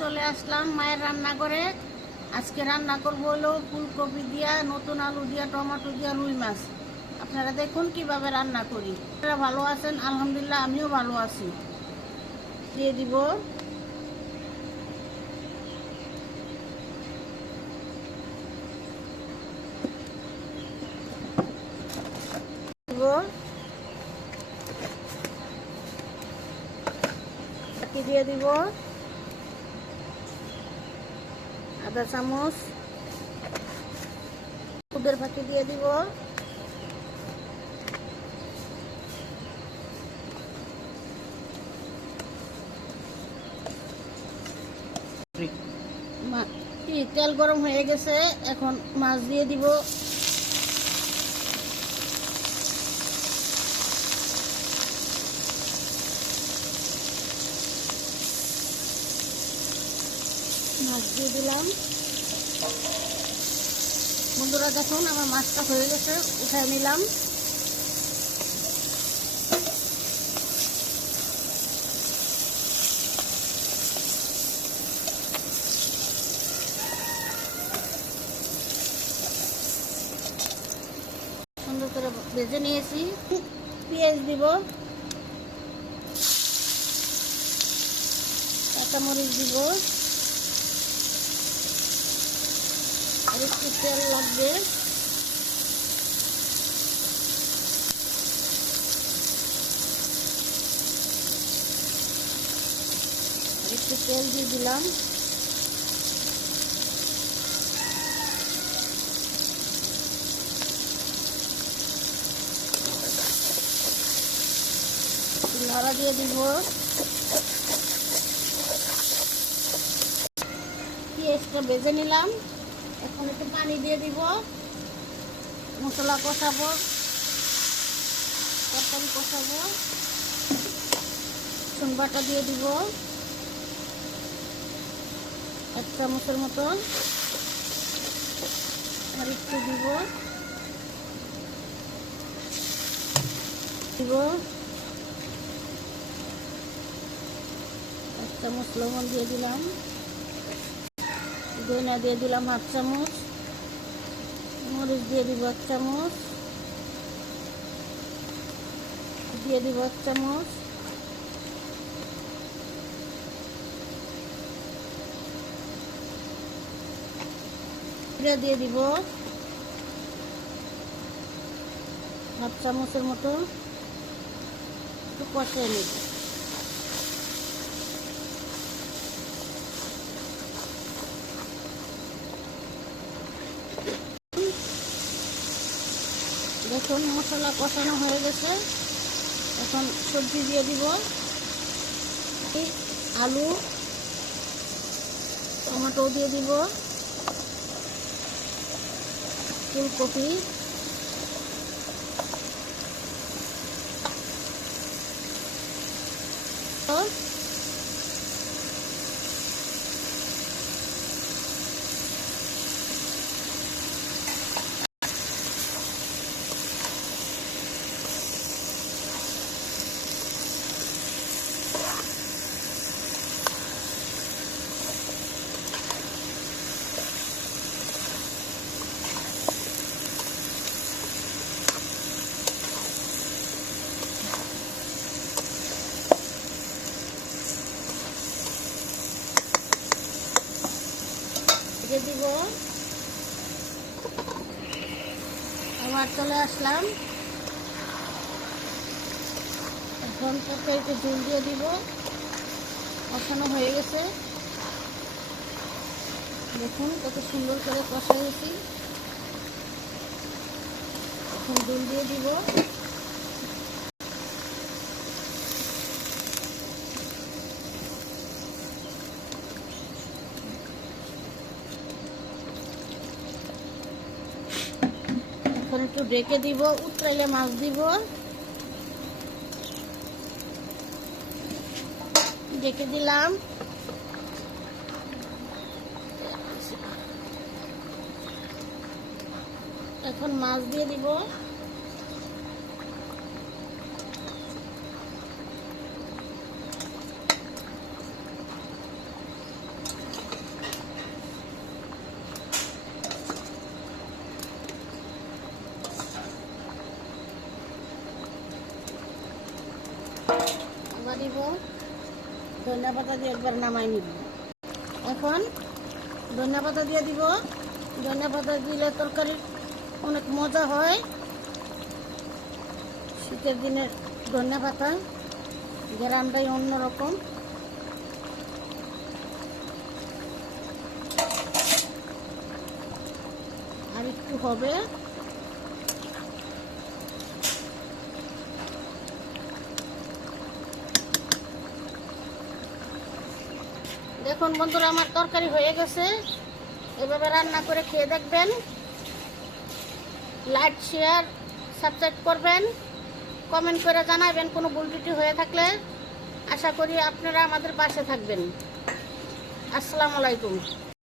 চলে আসলাম মায়ের রান্নাঘরে। আজকে রান্না করবো হলো ফুলকপি দিয়া, নতুন আলু দিয়া, টমেটো দিয়া রুই মাছ। আপনারা দেখুন কিভাবে রান্না করি। আপনারা ভালো আছেন? আলহামদুলিল্লাহ, আমিও ভালো আছি। দিয়ে দিব দিয়ে দিব আধা চামচ, দুধের ফাঁকি দিয়ে দিব, তেল গরম হয়ে গেছে, এখন মাছ দিয়ে দিব। মাছ দিয়ে দিলাম। বন্ধুরা দেখুন আমার মাছটা হয়ে গেছে, উঠায় নিলাম। সুন্দর করে ভেজে নিয়েছি। পেঁয়াজ দিব, কাঁচামরিচ দিব, আর একটু তেল লাগবে। একটু তেল দিয়ে দিলাম। নাড়া দিয়ে দিব। পেঁয়াজটা ভেজে নিলাম। এখন একটু পানি দিয়ে দিব। মশলা কষাবো, তরকারি কষাবো। রসুন বাটা দিয়ে দিব 1 চামচের মতো, আর একটু দিব 1 চামচ লবণ দিয়ে দিলাম। ধনিয়া দিয়ে দিলাম 1/2 চামচ, মরিচ দিয়ে দিব 1 চামচ, দিয়ে দিব 1 চামচ, জিরা দিয়ে দিব 1/2 চামচের মতো। একটু কষিয়ে নিব। দেখুন মশলা কষানো হয়ে গেছে। এখন সবজি দিয়ে দিব। এই আলু, টমেটো দিয়ে দিব, ফুলকপি, দিব। আবার চলে আসলাম। এখন তরকারিতে ঝোল দিয়ে দিব। কষানো হয়ে গেছে। দেখুন কত সুন্দর করে কষাইছি। এখন ঝোল দিয়ে দিব। এখন একটু ঢেকে দিব, উতরাইলে মাছ দিব। ঢেকে দিলাম। এখন মাছ দিয়ে দিব। ধনিয়া পাতা দিয়ে একবার নামাই নিব। এখন ধনিয়া পাতা দিয়ে দিব। ধনিয়া পাতা দিলে তরকারি অনেক মজা হয়। শীতের দিনের ধনিয়া পাতা গ্রামটাই অন্যরকম। আর একটু হবে। দেখুন বন্ধুরা, আমার তরকারি হয়ে গেছে। এভাবে রান্না করে খেয়ে দেখবেন। লাইক, শেয়ার, সাবস্ক্রাইব করবেন, কমেন্ট করে জানাবেন কোনো ভুল ত্রুটি হয়ে থাকলে। আশা করি আপনারা আমাদের পাশে থাকবেন। আসসালামু আলাইকুম।